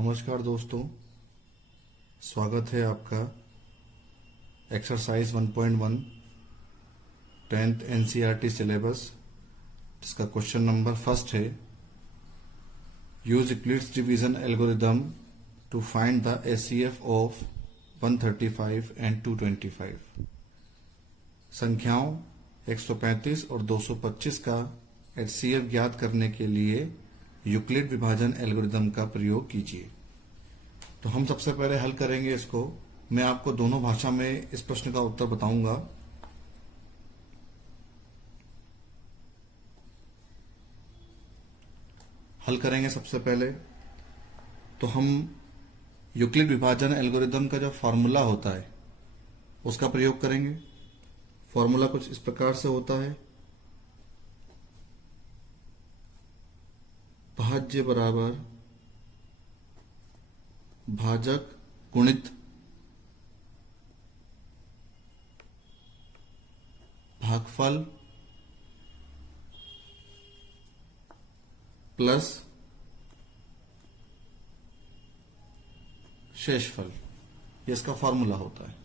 नमस्कार दोस्तों, स्वागत है आपका एक्सरसाइज 1.1 10th एनसीईआरटी सिलेबस, जिसका क्वेश्चन नंबर फर्स्ट है use Euclid's division algorithm to find the HCF of 135 and 225। संख्याओं 135 और 225 का एचसीएफ ज्ञात करने के लिए यूक्लिड विभाजन एल्गोरिदम का प्रयोग कीजिए। तो हम सबसे पहले हल करेंगे इसको। मैं आपको दोनों भाषा में इस प्रश्न का उत्तर बताऊंगा। हल करेंगे सबसे पहले तो हम यूक्लिड विभाजन एल्गोरिदम का जो फॉर्मूला होता है उसका प्रयोग करेंगे। फॉर्मूला कुछ इस प्रकार से होता है, भाज्य बराबर भाजक गुणित भागफल प्लस शेषफल। ये इसका फॉर्मूला होता है।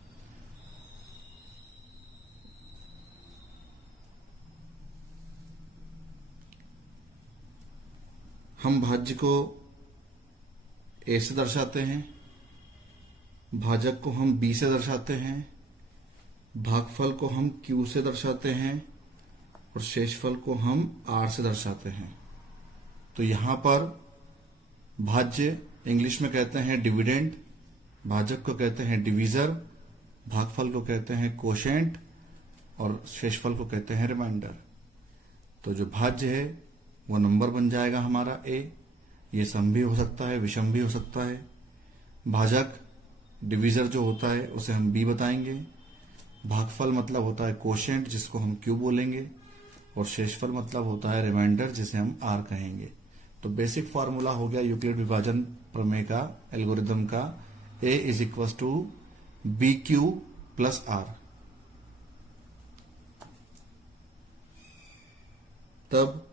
हम भाज्य को ए से दर्शाते हैं, भाजक को हम बी से दर्शाते हैं, भागफल को हम क्यू से दर्शाते हैं और शेषफल को हम आर से दर्शाते हैं। तो यहां पर भाज्य इंग्लिश में कहते हैं डिविडेंड, भाजक को कहते हैं डिवीजर, भागफल को कहते हैं कोशेंट और शेषफल को कहते हैं रिमाइंडर। तो जो भाज्य है वो नंबर बन जाएगा हमारा ए। ये सम भी हो सकता है, विषम भी हो सकता है। भाजक डिवीजर जो होता है उसे हम बी बताएंगे। भागफल मतलब होता है कोशेंट, जिसको हम क्यू बोलेंगे, और शेषफल मतलब होता है रिमाइंडर, जिसे हम आर कहेंगे। तो बेसिक फॉर्मूला हो गया यूक्लिड विभाजन प्रमेय का, एल्गोरिदम का, a is equal to b q plus r. तब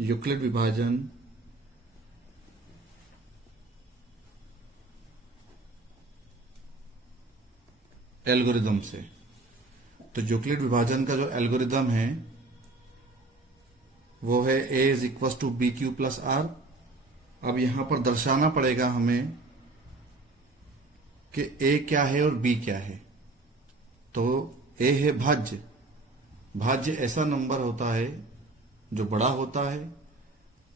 यूक्लिड विभाजन एल्गोरिदम से, तो यूक्लिड विभाजन का जो एल्गोरिदम है वो है a is equal to b q plus r. अब यहां पर दर्शाना पड़ेगा हमें कि ए क्या है और बी क्या है। तो ए है भाज्य। भाज्य ऐसा नंबर होता है जो बड़ा होता है,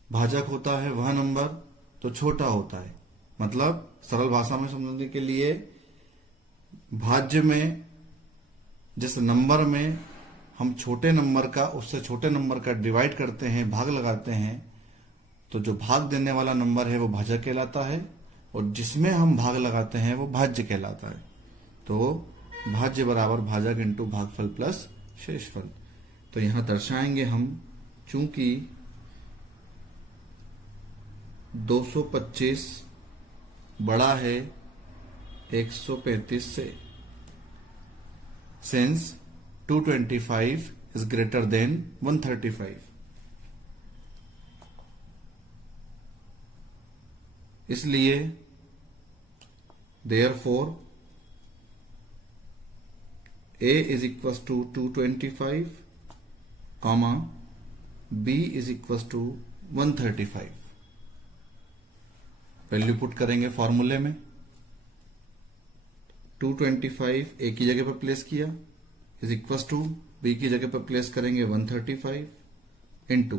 भाजक होता है वह नंबर तो छोटा होता है। मतलब सरल भाषा में समझने के लिए, भाज्य में जिस नंबर में हम छोटे नंबर का उससे छोटे नंबर का डिवाइड करते हैं, भाग लगाते हैं, तो जो भाग देने वाला नंबर है वो भाजक कहलाता है, और जिसमें हम भाग लगाते हैं वो भाज्य कहलाता है। तो भाज्य बराबर भाजक इंटू भागफल प्लस शेषफल। तो यहां दर्शाएंगे हम, चूंकि 225 बड़ा है 135 से, सिंस 225 इज ग्रेटर देन 135, इसलिए therefore a is equal to 225, comma b is equal to 135। Value put करेंगे फॉर्मूले में। 225 ए की जगह पर प्लेस किया, इज इक्वल टू बी की जगह पर प्लेस करेंगे 135 इंटू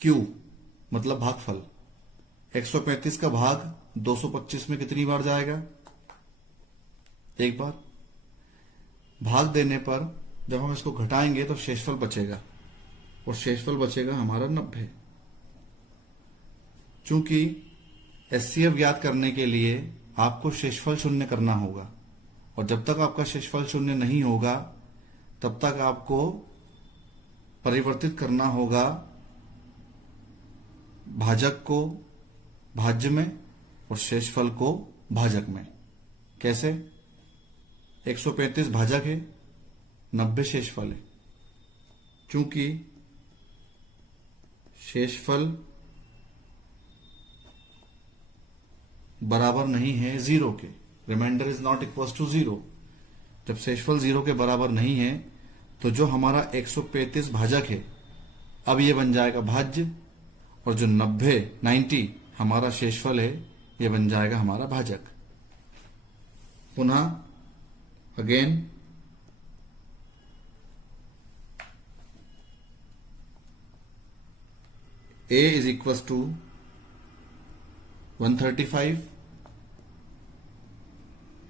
क्यू मतलब भागफल। 135 का भाग 225 में कितनी बार जाएगा? एक बार। भाग देने पर जब हम इसको घटाएंगे तो शेषफल बचेगा, और शेषफल बचेगा हमारा 90। चूंकि एचसीएफ ज्ञात करने के लिए आपको शेषफल शून्य करना होगा, और जब तक आपका शेषफल शून्य नहीं होगा तब तक आपको परिवर्तित करना होगा भाजक को भाज्य में और शेषफल को भाजक में। कैसे? 135 भाजक है, 90 शेषफल है, चूंकि शेषफल बराबर नहीं है जीरो के, remainder is not equal to zero. जब शेषफल जीरो के बराबर नहीं है तो जो हमारा 135 भाजक है अब ये बन जाएगा भाज्य, और जो 90 हमारा शेषफल है ये बन जाएगा हमारा भाजक। पुनः again a is equal to 135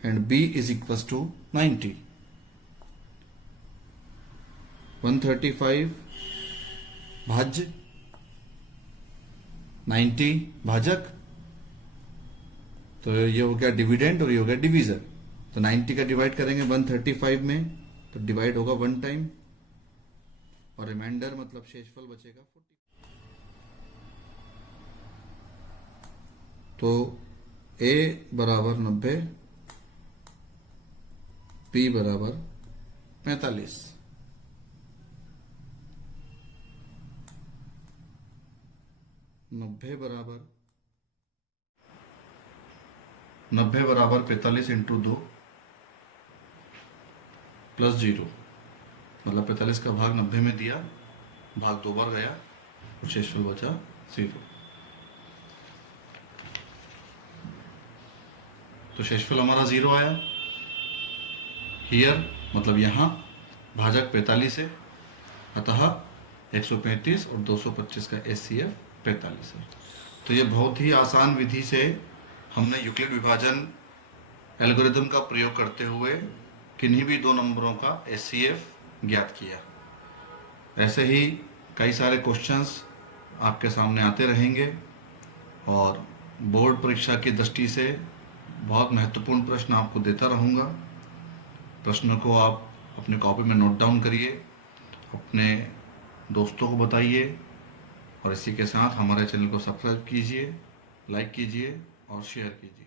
and b is equals to 90। 135 भाज्य, 90 भाजक, तो ये हो गया डिविडेंड और ये हो गया डिवीजर। तो 90 का डिवाइड करेंगे 135 में तो डिवाइड होगा 1 टाइम, और रिमाइंडर मतलब शेषफल बचेगा 40। तो a बराबर 90, b बराबर 45। नब्बे बराबर 45 इंटू 2 प्लस 0, मतलब 45 का भाग 90 में दिया, भाग 2 बार गया और शेषफल बचा 0। तो शेषफल हमारा 0 आया। हियर मतलब यहां भाजक 45 है, अतः 135 और 225 का HCF 45 है। तो ये बहुत ही आसान विधि से हमने यूक्लिड विभाजन एल्गोरिथम का प्रयोग करते हुए किन्हीं भी दो नंबरों का HCF ज्ञात किया। ऐसे ही कई सारे क्वेश्चंस आपके सामने आते रहेंगे और बोर्ड परीक्षा की दृष्टि से बहुत महत्वपूर्ण प्रश्न आपको देता रहूँगा। प्रश्नों को आप अपने कॉपी में नोट डाउन करिए, अपने दोस्तों को बताइए, और इसी के साथ हमारे चैनल को सब्सक्राइब कीजिए, लाइक कीजिए और शेयर कीजिए।